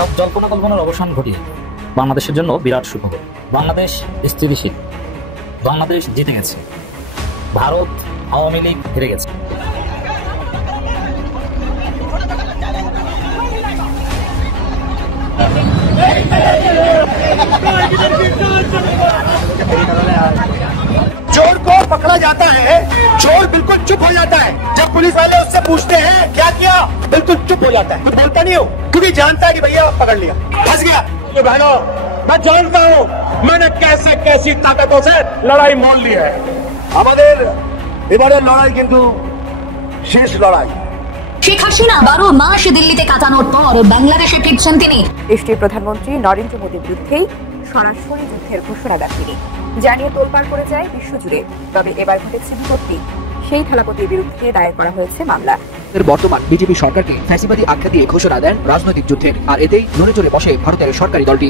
সব জল্পনা কল্পনার অবসান ঘটিয়ে বাংলাদেশের জন্য বিরাট সুখবর। বাংলাদেশ স্থিতিশীল, বাংলাদেশ জিতে গেছে, ভারত আওয়ামী লীগ হেরে গেছে। चोर को पकड़ा जाता है, चोर बिल्कुल चुप हो जाता है। जब पुलिस वाले उससे पूछते हैं क्या किया, बिल्कुल चुप हो जाता है, कुछ बोलता नहीं हो, क्योंकि जानता है कि भैया पकड़ लिया, फंस गया। तो बहनों, मैं जानता हूँ मैंने कैसे कैसी ताकतों से लड़ाई मोल ली है। আমাদের এবারের লড়াই কিন্তু শেষ লড়াই। শেখ হাসিনা 12 মাস দিল্লিতে কাটানোর পর বাংলাদেশে ফিরছেন তিনি। দেশটির প্রধানমন্ত্রী নরেন্দ্র মোদীর বিরুদ্ধেই সরাসরি যুদ্ধের ঘোষণা দেন তিনি, জানিয়ে তোলপাড় করে যায় বিশ্বজুড়ে। তবে এবার ঘটেছে বিপত্তি, সেই থালাপতির বিরুদ্ধে দায়ের করা হয়েছে মামলা। বর্তমান বিজেপি সরকারকে ফ্যাসিবাদী আখ্যা দিয়ে ঘোষণা দেন রাজনৈতিক যুদ্ধের, আর এতেই নড়ে চড়ে বসে ভারতের সরকারি দলটি।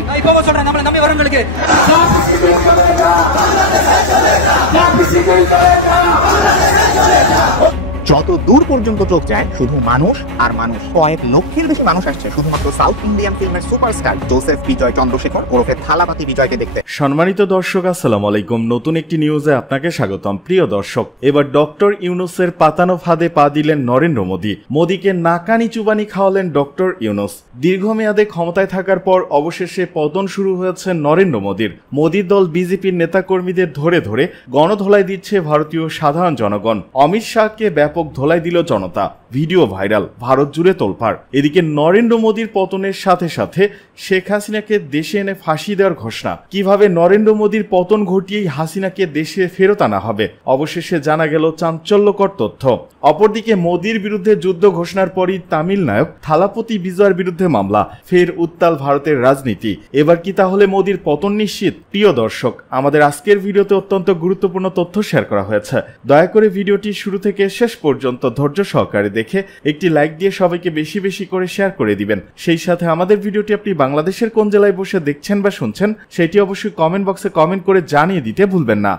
যত দূর পর্যন্ত চোখ যায় শুধু মানুষ আর মানুষ। কয়েক লক্ষের বেশি মানুষ আসছে শুধুমাত্র সাউথ ইন্ডিয়ান ফিল্মের সুপারস্টার জোসেফ বিজয় চন্দ্রশেখর ওরফে থালাপাতি বিজয়কে দেখতে। সম্মানিত দর্শক, আসসালামু আলাইকুম। নতুন একটি নিউজে আপনাকে স্বাগতম। প্রিয় দর্শক, এবার ডক্টর ইউনূসের পাতানো ফাঁদে পা দিলেন নরেন্দ্র মোদী। মোদীকে নাকানি চুবানি খাওয়ালেন ডক্টর ইউনূস। দীর্ঘমেয়াদে ক্ষমতায় থাকার পর অবশেষে পতন শুরু হয়েছে নরেন্দ্র মোদীর। মোদীর দল বিজেপির নেতাকর্মীদের ধরে ধরে গণধোলাই দিচ্ছে ভারতীয় সাধারণ জনগণ। অমিত শাহকে ব্যাপক ধোলাই দিল জনতা, ভিডিও ভাইরাল, ভারত জুড়ে তোলপাড়। এদিকে নরেন্দ্র মোদীর পতনের সাথে সাথে শেখ হাসিনাকে দেশে এনে ফাঁসি দেওয়ার ঘোষণা। কিভাবে নরেন্দ্র মোদীর পতন ঘটিয়েই হাসিনাকে দেশে ফেরত আনা হবে, অবশেষে জানা গেল চাঞ্চল্যকর তথ্য। অপরদিকে মোদীর বিরুদ্ধে যুদ্ধ ঘোষণার পরই তামিল নায়ক থালাপতি বিজয়ের বিরুদ্ধে মামলা, ফের উত্তাল ভারতের রাজনীতি। এবার কি তাহলে মোদীর পতন নিশ্চিত? প্রিয় দর্শক, আমাদের আজকের ভিডিওতে অত্যন্ত গুরুত্বপূর্ণ তথ্য শেয়ার করা হয়েছে। দয়া করে ভিডিওটি শুরু থেকে শেষ পর্যন্ত ধৈর্য সহকারে দেখে একটি লাইক দিয়ে সবাইকে বেশি বেশি করে শেয়ার করে দিবেন। সেই সাথে আমাদের ভিডিওটি আপনি বাংলাদেশের কোন জেলায় বসে দেখছেন বা শুনছেন সেটি অবশ্যই কমেন্ট বক্সে কমেন্ট করে জানিয়ে দিতে ভুলবেন না।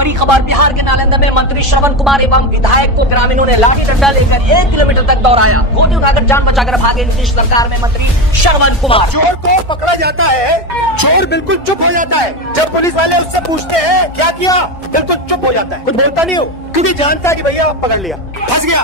बड़ी खबर, बिहार के नालंदा में मंत्री श्रवण कुमार एवं विधायक को ग्रामीणों ने लाठी डंडा लेकर 1 किलोमीटर तक दौड़ाया। गोली उठाकर जान बचाकर भागे नीतीश सरकार में मंत्री श्रवण कुमार। चोर को पकड़ा जाता है, चोर बिल्कुल चुप हो जाता है। जब पुलिस वाले उससे पूछते हैं क्या किया, बिल्कुल चुप हो जाता है, कुछ बोलता नहीं हो, क्योंकि जानता है कि भैया पकड़ लिया, फंस गया।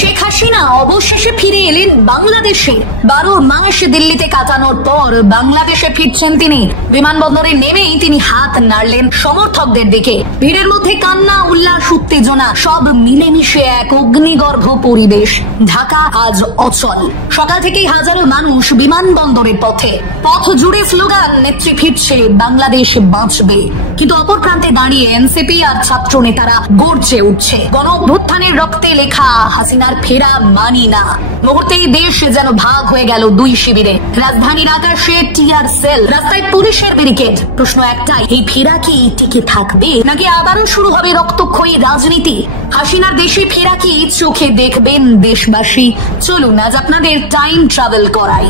শেখ হাসিনা অবশেষে ফিরে এলেন বাংলাদেশে। 12 মাস দিল্লিতে কাটানোর পর বাংলাদেশে ফিরছেন তিনি। বিমানবন্দরে নেমেই তিনি হাত নাড়লেন সমর্থকদের দিকে। ভিড়ের মধ্যে কান্না, উল্লাস, উত্তেজনা সব মিলেমিশে এক অগ্নিগর্ভ পরিবেশ। ঢাকা আজ অচল। সকাল থেকেই হাজারো মানুষ বিমানবন্দরের পথে। পথ জুড়ে স্লোগান, নেত্রী ফিরছে, বাংলাদেশ বাঁচবে। কিন্তু অপর প্রান্তে দাঁড়িয়ে এনসিপি আর ছাত্র নেতারা গর্জে উঠছে। গণ অভ্যুত্থানের রক্তে লেখা হাসিনার ফেরা মানি না। মুহূর্তেই দেশ যেন ভাগ হয়ে গেল 2 শিবিরে। রাজধানীর আকাশে টিয়ার সেল, রাস্তায় পুলিশের ব্যারিকেড। প্রশ্ন একটাই, এই ফেরা কি টিকে থাকবে নাকি আবারও শুরু হবে রক্তক্ষয়ী রাজনীতি? হাসিনার দেশে ফেরা কি চোখে দেখবেন দেশবাসী? চলুন আজ আপনাদের টাইম ট্রাভেল করাই।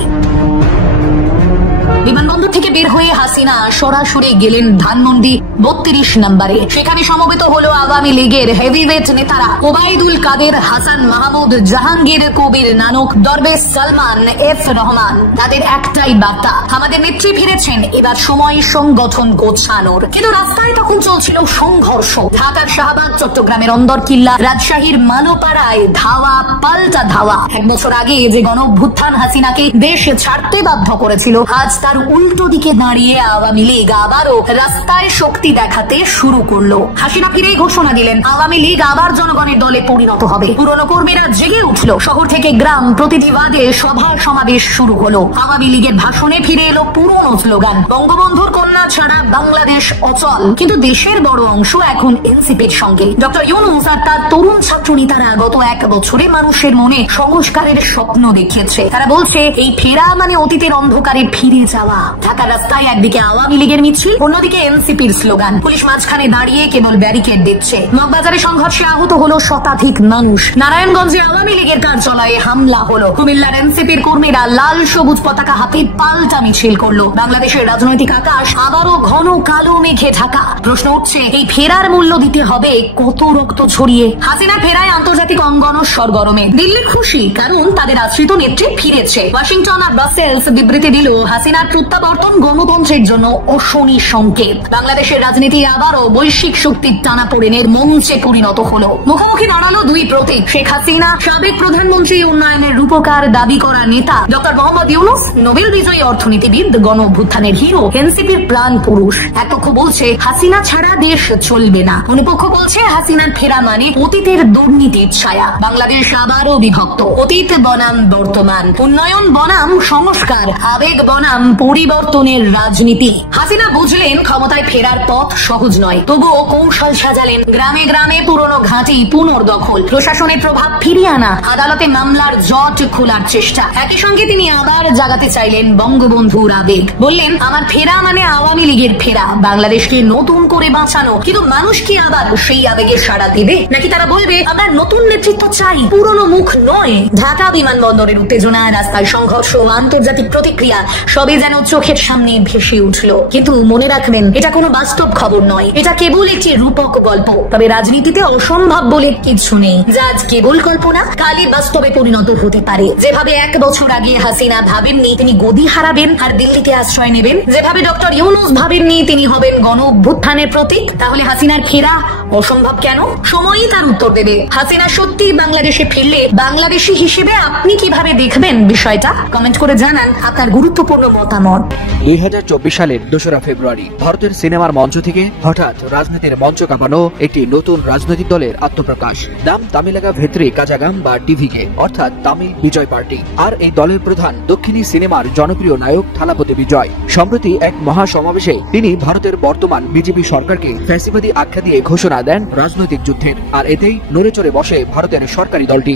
বিমানবন্দর থেকে বের হয়ে হাসিনা সরাসরি গেলেন ধানমন্ডি 32 নম্বরে। সেখানে সমবেত হলো আওয়ামী লীগের হেভিওয়েট নেতারা ওবায়দুল কাদের, হাসান মাহমুদ, জাহাঙ্গীর কবির নানক, দরবেশ সালমান, এফ রহমান। তাদের একটাই বার্তা, আমাদের নেত্রী ফিরেছেন, এবার সময় সংগঠন গোছানোর। কিন্তু রাস্তায় তখন চলছিল সংঘর্ষ। ঢাকার শাহবাগ, চট্টগ্রামের অন্দরকিল্লা, রাজশাহীর মালোপাড়ায় ধাওয়া পাল্টা ধাওয়া। 1 বছর আগে যে গণ অভ্যুত্থান হাসিনাকে দেশ ছাড়তে বাধ্য করেছিল, আজ তার আর উল্টো দিকে দাঁড়িয়ে আওয়ামী লীগ আবারও রাস্তায় শক্তি দেখাতে শুরু করলো। হাসিনা ফিরেই ঘোষণা দিলেন আওয়ামী লীগ আবার জনগণের দলে পরিণত হবে। পুরনো কর্মীরা জেগে উঠলো, শহর থেকে গ্রাম প্রতিদিবাদে সভা সমাবেশ শুরু হলো। আওয়ামী লীগের ভাষণে ফিরে এলো পুরনো স্লোগান, বঙ্গবন্ধুর কন্যা ছাড়া বাংলাদেশ অচল। কিন্তু দেশের বড় অংশ এখন এনসিপির সঙ্গে। ডক্টর ইউনূস আর তার তরুণ ছাত্র নেতারা গত 1 বছরে মানুষের মনে সংস্কারের স্বপ্ন দেখিয়েছে। তারা বলছে এই ফেরা মানে অতীতের অন্ধকারে ফিরে যাওয়া। ঢাকার রাস্তায় একদিকে আওয়ামী লীগের মিছিল, অন্যদিকে এনসিপির স্লোগান। পুলিশ মাঝখানে দাঁড়িয়ে কেবল ব্যারিকেড দিচ্ছে। মগবাজারে সংঘর্ষে আহত হলো শতাধিক মানুষ। নারায়ণগঞ্জে আওয়ামী লীগের কার্যালয়ে হামলা হলো। কুমিল্লার এনসিপির কর্মীরা লাল সবুজ পতাকা হাতে পাল্টা মিছিল করলো। বাংলাদেশের রাজনৈতিক আকাশ আবারও ঘন কালো মেঘে ঢাকা। প্রশ্ন উঠছে এই ফেরার মূল্য দিতে হবে কত রক্ত ছড়িয়ে। হাসিনা ফেরায় আন্তর্জাতিক অঙ্গন সরগরমে। দিল্লি খুশি কারণ তাদের আশ্রিত নেত্রী ফিরেছে। ওয়াশিংটন আর ব্রাসেলস বিবৃতি দিল হাসিনার প্রত্যাবর্তন গণতন্ত্রের জন্য অশনি সংকেত। বাংলাদেশের রাজনীতি আবারও বৈশ্বিক শক্তির টানাপোড়েনের মঞ্চে পরিণত হলো। মুখোমুখি দাঁড়ালো দুই প্রতীক, শেখ হাসিনা সাবেক প্রধানমন্ত্রী, উন্নয়নের রূপকার দাবি করা নেতা ডক্টর মোহাম্মদ ইউনূস, নোবেল বিজয়ী অর্থনীতিবিদ, গণ অভ্যুত্থানের হিরো, এনসিপির প্রাণ পুরুষ। এক পক্ষ বলছে হাসিনা ছাড়া দেশ চলবে না, অন্য পক্ষ বলছে হাসিনার ফেরা মানে অতীতের দুর্নীতির ছায়া। বাংলাদেশ আবারও বিভক্ত, অতীত বনাম বর্তমান, উন্নয়ন বনাম সংস্কার, আবেগ বনাম পরিবর্তনের রাজনীতি। হাসিনা বুঝলেন ক্ষমতায় ফেরার পথ সহজ নয়, তবুও কৌশল সাজালেন। গ্রামে গ্রামে পুরনো ঘাঁটি পুনর্দখল, প্রশাসনের প্রভাব ফিরিয়ে আনা, আদালতে মামলার জট খোলার চেষ্টা। একই সঙ্গে তিনি আবার জাগাতে চাইলেন বঙ্গবন্ধুর আবেগ। বললেন আমার ফেরা মানে আওয়ামী লীগের ফেরা, বাংলাদেশকে নতুন করে বাঁচানো। কিন্তু মানুষ কি আবার সেই আবেগে সাড়া দেবে, নাকি তারা বলবে আমরা নতুন নেতৃত্ব চাই, পুরনো মুখ নয়? ঢাকা বিমানবন্দরের উত্তেজনা, রাস্তায় সংঘর্ষ, আন্তর্জাতিক প্রতিক্রিয়া সবই যেন চোখের সামনে ভেসে উঠল। কিন্তু মনে রাখবেন এটা কোনো বাস্তব খবর নয়, এটা কেবল একটি রূপক গল্প। তবে রাজনীতিতে অসম্ভব বলে কিছু নেই, যা আজ কেবল কল্পনা কালই বাস্তবে পরিণত হতে পারে। যেভাবে 1 বছর আগে হাসিনা ভাবেননি তিনি গদি হারাবেন আর দিল্লিতে আশ্রয় নেবেন, যেভাবে ডক্টর ইউনূস ভাবেননি তিনি হবেন গণ অভ্যুত্থানের প্রতীক, তাহলে হাসিনার ফেরা অসম্ভব কেন? সময়ই তার উত্তর দেবে। হাসিনা সত্যি বাংলাদেশে ফিরলে বাংলাদেশি হিসেবে আপনি কিভাবে দেখবেন বিষয়টা? কমেন্ট করে জানান আপনার গুরুত্বপূর্ণ মতামত। 2024 সালের 2রা ফেব্রুয়ারি ভারতের সিনেমার মঞ্চ থেকে হঠাৎ রাজনীতির মঞ্চ কাঁপানো একটি নতুন রাজনৈতিক দলের আত্মপ্রকাশ। নাম তামিলাগা ভেত্রি কাজাগাম বা টিভিকে, অর্থাৎ তামিল বিজয় পার্টি। আর এই দলের প্রধান দক্ষিণী সিনেমার জনপ্রিয় নায়ক থালাপতি বিজয়। সম্প্রতি এক মহা সমাবেশে তিনি ভারতের বর্তমান বিজেপি সরকারকে ফ্যাসিবাদী আখ্যা দিয়ে ঘোষণা দেন রাজনৈতিক যুদ্ধের। আর এতেই নড়ে চড়ে বসে ভারতের সরকারি দলটি।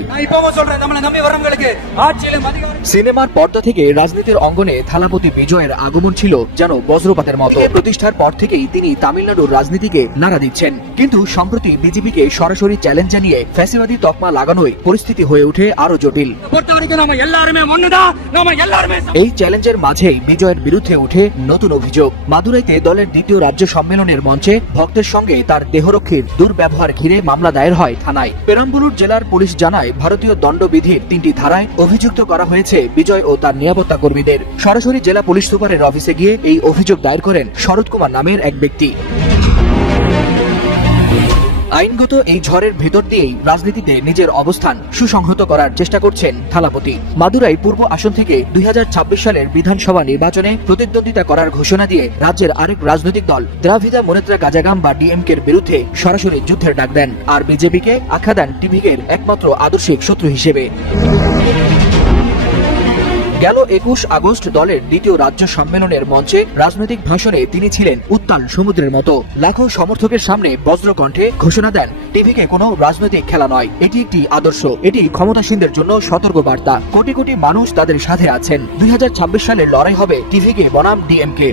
সিনেমার পর্দা থেকে রাজনীতির অঙ্গনে থালাপতি বিজয়ের আগমন ছিল যেন বজ্রপাতের মতো। প্রতিষ্ঠার পর থেকেই তিনি তামিলনাড়ুর রাজনীতিকে নাড়া দিচ্ছেন। কিন্তু সম্প্রতি বিজেপিকে সরাসরি চ্যালেঞ্জ জানিয়ে ফ্যাসিবাদী তকমা লাগানোয় পরিস্থিতি হয়ে ওঠে আরো জটিল। এই চ্যালেঞ্জের মাঝেই বিজয়ের বিরুদ্ধে ওঠে নতুন অভিযোগ। মাদুরাইতে দলের দ্বিতীয় রাজ্য সম্মেলনের মঞ্চে ভক্তের সঙ্গে তার দেহরক্ষীর দুর্ব্যবহার ঘিরে মামলা দায়ের হয় থানায়। পেরাম্বলুর জেলার পুলিশ জানায় ভারতীয় দণ্ডবিধির 3টি ধারায় অভিযুক্ত করা হয়েছে বিজয় ও তার নিরাপত্তা কর্মীদের। সরাসরি জেলা পুলিশ সুপারের অফিসে গিয়ে এই অভিযোগ দায়ের করেন শরৎ কুমার নামের এক ব্যক্তি। আইনগত এই ঝড়ের ভেতর দিয়েই রাজনীতিতে নিজের অবস্থান সুসংহত করার চেষ্টা করছেন থালাপতি। মাদুরাই পূর্ব আসন থেকে 2026 সালের বিধানসভা নির্বাচনে প্রতিদ্বন্দ্বিতা করার ঘোষণা দিয়ে রাজ্যের আরেক রাজনৈতিক দল দ্রাভিদা মুনেত্রা কাজাগাম বা ডিএমকের বিরুদ্ধে সরাসরি যুদ্ধের ডাক দেন। আর বিজেপিকে আখ্যা দেন টিভিকের একমাত্র আদর্শিক শত্রু হিসেবে। গেল 21 আগস্ট দলের দ্বিতীয় রাজ্য সম্মেলনের মঞ্চে রাজনৈতিক ভাষণে তিনি ছিলেন উত্তাল সমুদ্রের মতো। লাখো সমর্থকের সামনে বজ্রকণ্ঠে ঘোষণা দেন টিভিকে কোনো রাজনৈতিক খেলা নয়, এটি একটি আদর্শ, এটি ক্ষমতাসীনদের জন্য সতর্ক বার্তা। কোটি কোটি মানুষ তাদের সাথে আছেন। 2026 সালের লড়াই হবে টিভিকে বনাম ডিএমকে।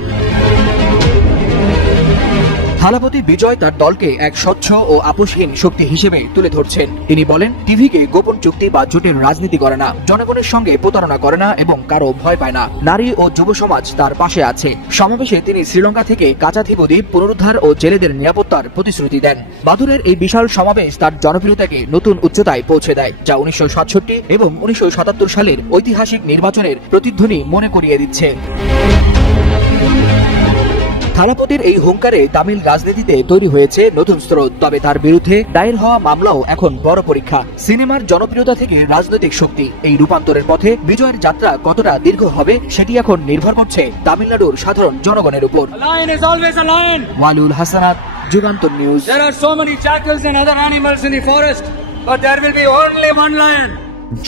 থালাপতি বিজয় তার দলকে এক স্বচ্ছ ও আপোষহীন শক্তি হিসেবে তুলে ধরছেন। তিনি বলেন টিভিকে গোপন চুক্তি বা জোটের রাজনীতি করে না, জনগণের সঙ্গে প্রতারণা করে না এবং কারো ভয় পায় না। নারী ও যুব সমাজ তার পাশে আছে। সমাবেশে তিনি শ্রীলঙ্কা থেকে কাচাথিবু দ্বীপ পুনরুদ্ধার ও জেলেদের নিরাপত্তার প্রতিশ্রুতি দেন। মাদুরের এই বিশাল সমাবেশ তার জনপ্রিয়তাকে নতুন উচ্চতায় পৌঁছে দেয়, যা 1967 এবং 1977 সালের ঐতিহাসিক নির্বাচনের প্রতিধ্বনি মনে করিয়ে দিচ্ছে। থালাপতির এই হুঙ্কারে তামিল রাজনীতিতে তৈরি হয়েছে নতুন স্রোত। তবে তার বিরুদ্ধে দায়ের হওয়া মামলাও এখন বড় পরীক্ষা। সিনেমার জনপ্রিয়তা থেকে রাজনৈতিক শক্তি, এই রূপান্তরের পথে বিজয়ের যাত্রা কতটা দীর্ঘ হবে সেটি এখন নির্ভর করছে তামিলনাড়ুর সাধারণ জনগণের উপর। Waliul Hasanat, Jugantor news. There are so many jackals and other animals in the forest, but there will be only one lion.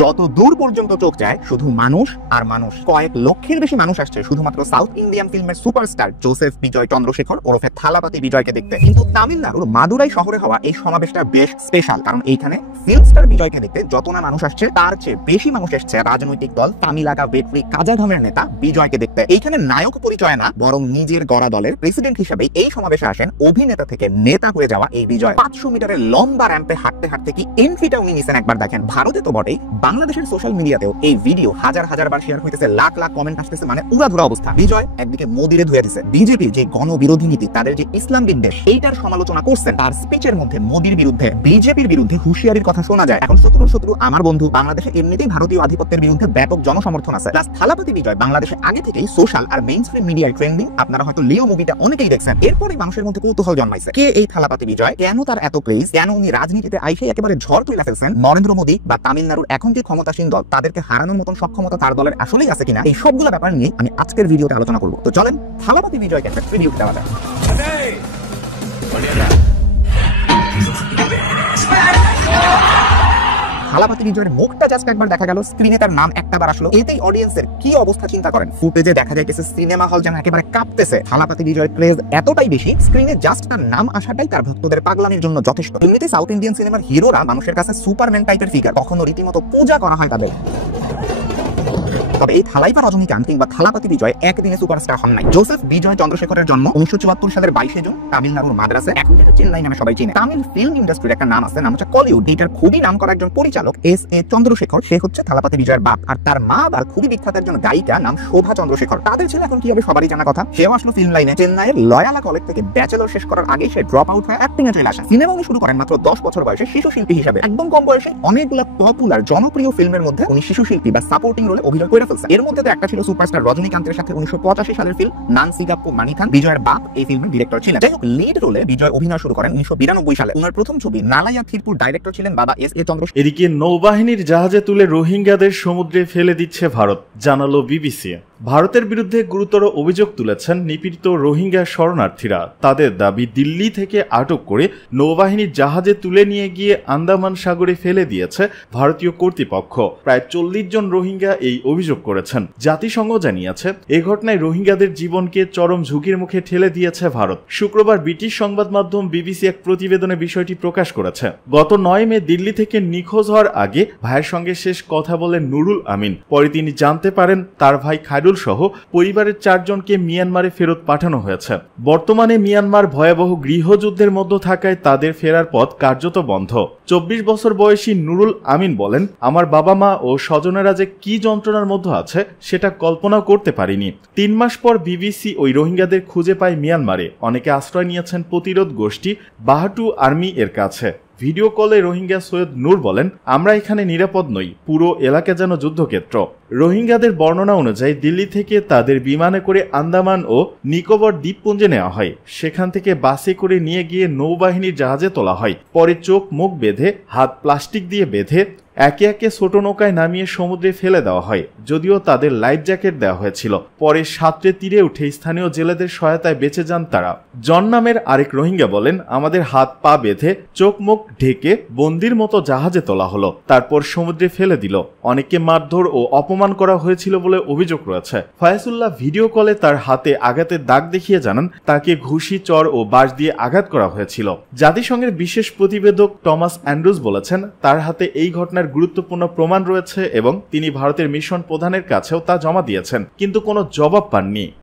যত দূর পর্যন্ত চোখ যায় শুধু মানুষ আর মানুষ। কয়েক লক্ষের বেশি মানুষ আসছে শুধুমাত্র সাউথ ইন্ডিয়ান ফিল্মের সুপারস্টার জোসেফ বিজয় চন্দ্রশেখর ওরফে থালাপাতি বিজয়কে দেখতে। কিন্তু তামিলনাড়ুর মাদুরাই শহরে হওয়া এই সমাবেশটা বেশ স্পেশাল, কারণ এইখানে ফিল্ম স্টার বিজয়কে দেখতে যত না মানুষ আসছে তার চেয়ে বেশি মানুষ এসছে রাজনৈতিক দল তামিলাকা ভেট্রি কাজাঘামের নেতা বিজয়কে দেখতে। এইখানে নায়ক পরিচয় না, বরং নিজের গড়া দলের প্রেসিডেন্ট হিসেবে এই সমাবেশে আসেন অভিনেতা থেকে নেতা হয়ে যাওয়া এই বিজয়। 500 মিটারের লম্বা র্যাম্পে হাঁটতে হাঁটতে কি এন্ট্রিটা উনি নিছেন একবার দেখেন। ভারতে তো বটেই, বাংলাদেশের সোশ্যাল মিডিয়াতেও এই ভিডিও হাজার হাজার বার শেয়ার হইতেছে, লাখ লাখ কমেন্ট আসতেছে, মানে উড়াধুরা অবস্থা। বিজয় একদিকে মোদিরে ধুয়ে দিছে, বিজেপির যে গণবিরোধী নীতি, তাদের যে ইসলাম বিদ্বেষ, এইটার সমালোচনা করছেন। তার স্পিচের মধ্যে মোদির বিরুদ্ধে, বিজেপির বিরুদ্ধে হুঁশিয়ারির কথা শোনা যায়। এখন শত্রু আমার বন্ধু, বাংলাদেশে এমনিতেই ভারতীয় আধিপত্যের বিরুদ্ধে ব্যাপক জনসমর্থন আছে। প্লাস থালাপতি বিজয় বাংলাদেশে আগে থেকেই সোশ্যাল আর মেইনস্ট্রিম মিডিয়ায় ট্রেন্ডিং। আপনারা হয়তো লিও মুভিটা অনেকেই দেখছেন। এরপরে মানুষের মধ্যে কৌতূহল জন্মাইছে, কে এই থালাপতি বিজয়, কেন তার এত ক্রেজ, কেন উনি রাজনীতিতে আইসে একেবারে ঝড় তুলে ফেলছেন। নরেন্দ্র মোদী বা তামিলনাড়ুর এখন যে ক্ষমতাসীন দল, তাদেরকে হারানোর মতন সক্ষমতা তার দলের আসলেই আছে কিনা, এই সবগুলো ব্যাপার নিয়ে আমি আজকের ভিডিওতে আলোচনা করব। তো চলেন থালাপতি বিজয়কে একটা ট্রিবিউট দেওয়া যায়। থালাপতি বিজয়ের মুখটা জাস্ট একবার দেখা গেল, স্ক্রিনে তার নাম একটাবার আসলো, এতেই অডিয়েন্সের কি অবস্থা চিন্তা করেন। ফুটেজে দেখা যাইতেছে সিনেমা হল যেন একেবারে কাঁপতেছে। থালাপতি বিজয়ের ক্রেজ এতটাই বেশি, স্ক্রিনে জাস্ট তার নাম আসাটাই তার ভক্তদের পাগলামির জন্য যথেষ্ট। এমনিতে সাউথ ইন্ডিয়ান সিনেমার হিরোরা মানুষের কাছে সুপারম্যান টাইপের ফিগার, কখনো রীতিমতো পূজা করা হয় তাদের। তবে এই থালাইপা রজনীকান্ত কিংবা থালাপতি বিজয় একদিনে সুপারস্টার হন নাই। জোসেফ বিজয় চন্দ্রশেখরের জন্ম 1974 সালের 22 জুন তামিলনাড়ুর মাদ্রাসে, এখন যেটা চেন্নাই নামে সবাই চিনে। তামিল ফিল্ম ইন্ডাস্ট্রির একটা নাম আছে, নাম হচ্ছে কলিউড। এটার খুবই নাম করা একজন পরিচালক S.A. চন্দ্রশেখর, সে হচ্ছে থালাপতি বিজয়ের বাপ। আর তার মা আবার খুবই বিখ্যাত একজন গায়িকা, নাম শোভা চন্দ্রশেখর। তাদের ছেলে এখন কি হবে সবারই জানা কথা। সেও আসলো ফিল্ম লাইনে। চেন্নাইয়ের লয়ালা কলেজ থেকে ব্যাচেলর শেষ করার আগে সে ড্রপ আউট হয়ে অ্যাক্টিং এ চলে আসেন। সিনেমা উনি শুরু করেন মাত্র 10 বছর বয়সে শিশু শিল্পী হিসেবে। একদম কম বয়সে অনেকগুলো পপুলার জনপ্রিয় ফিল্মের মধ্যে উনি শিশু শিল্পী বা সাপোর্টিং রোলে অভিনয় করে ফেলছেন। এর মধ্যে তো একটা ছিল সুপারস্টার রজনীকান্তের সাথে 1985 সালের ফিল্ম নানসি গাপ্পু মানিথান। বিজয়ের বাপ এই ফিল্মের ডিরেক্টর ছিলেন। যাই হোক, লিড রোলে বিজয় অভিনয় শুরু করেন 1992 সালে। ওনার প্রথম ছবি নালাইয়া থিরপুর ডাইরেক্টর ছিলেন বাবা S.A. চন্দ্রশেখর। এদিকে নৌবাহিনীর জাহাজে তুলে রোহিঙ্গাদের সমুদ্রে ফেলে দিচ্ছে ভারত, জানালো বিবিসি। ভারতের বিরুদ্ধে গুরুতর অভিযোগ তুলেছেন নিপীড়িত রোহিঙ্গা শরণার্থীরা। তাদের দাবি, দিল্লি থেকে আটক করে নৌবাহিনীর জাহাজে তুলে নিয়ে গিয়ে আন্দামান সাগরে ফেলে দিয়েছে ভারতীয় কর্তৃপক্ষ। প্রায় 40 জন রোহিঙ্গা এই অভিযোগ করেছেন। জাতিসংঘ জানিয়েছে এ ঘটনায় রোহিঙ্গাদের জীবনকে চরম ঝুঁকির মুখে ঠেলে দিয়েছে ভারত। শুক্রবার ব্রিটিশ সংবাদ মাধ্যম বিবিসি এক প্রতিবেদনে বিষয়টি প্রকাশ করেছে। গত 9 মে দিল্লি থেকে নিখোঁজ হওয়ার আগে ভাইয়ের সঙ্গে শেষ কথা বলেন নুরুল আমিন। পরে তিনি জানতে পারেন তার ভাই খায়রুল সহ পরিবারের 4 জনকে মিয়ানমারে ফেরত পাঠানো হয়েছে। বর্তমানে মিয়ানমার ভয়াবহ গৃহযুদ্ধের মধ্যে থাকায় তাদের ফেরার পথ কার্যত বন্ধ। 24 বছর বয়সী নুরুল আমিন বলেন, আমার বাবা মা ও স্বজনেরা যে কি যন্ত্রণার মধ্যে আছে সেটা কল্পনা করতে পারিনি। 3 মাস পর বিবিসি ওই রোহিঙ্গাদের খুঁজে পায় মিয়ানমারে। অনেকে আশ্রয় নিয়েছেন প্রতিরোধ গোষ্ঠী বাহাটু আর্মি এর কাছে। ভিডিও কলে রোহিঙ্গা সৈয়দ নূর বলেন, আমরা এখানে নিরাপদ নই, পুরো এলাকা যেন যুদ্ধক্ষেত্র। রোহিঙ্গাদের বর্ণনা অনুযায়ী দিল্লি থেকে তাদের বিমানে করে আন্দামান ও নিকোবর দ্বীপপুঞ্জে নেওয়া হয়। সেখান থেকে বাসে করে নিয়ে গিয়ে নৌবাহিনীর জাহাজে তোলা হয়। পরে চোখ মুখ বেঁধে, হাত প্লাস্টিক দিয়ে বেঁধে একে একে ছোট নৌকায় নামিয়ে সমুদ্রে ফেলে দেওয়া হয়। যদিও তাদের লাইফ জ্যাকেট দেওয়া হয়েছিল। পরে সাঁতরে তীরে উঠে স্থানীয় জেলেদের সহায়তায় বেঁচে যান তারা। জন নামের আরেক রোহিঙ্গা বলেন, আমাদের হাত পা বেঁধে চোখ মুখ ঢেকে বন্দির মতো জাহাজে তোলা হলো, তারপর সমুদ্রে ফেলে দিল। অনেককে মারধর ও অপমান করা হয়েছিল বলে অভিযোগ রয়েছে। ফয়াজুল্লাহ ভিডিও কলে তার হাতে আঘাতের দাগ দেখিয়ে জানান, তাকে ঘুষি, চর ও বাঁশ দিয়ে আঘাত করা হয়েছিল। জাতিসংঘের বিশেষ প্রতিবেদক টমাস অ্যান্ড্রুজ বলেছেন, তার হাতে এই ঘটনার গুরুত্বপূর্ণ প্রমাণ রয়েছে এবং তিনি ভারতের মিশন প্রধানের কাছেও তা জমা দিয়েছেন, কিন্তু কোনো জবাব পাননি।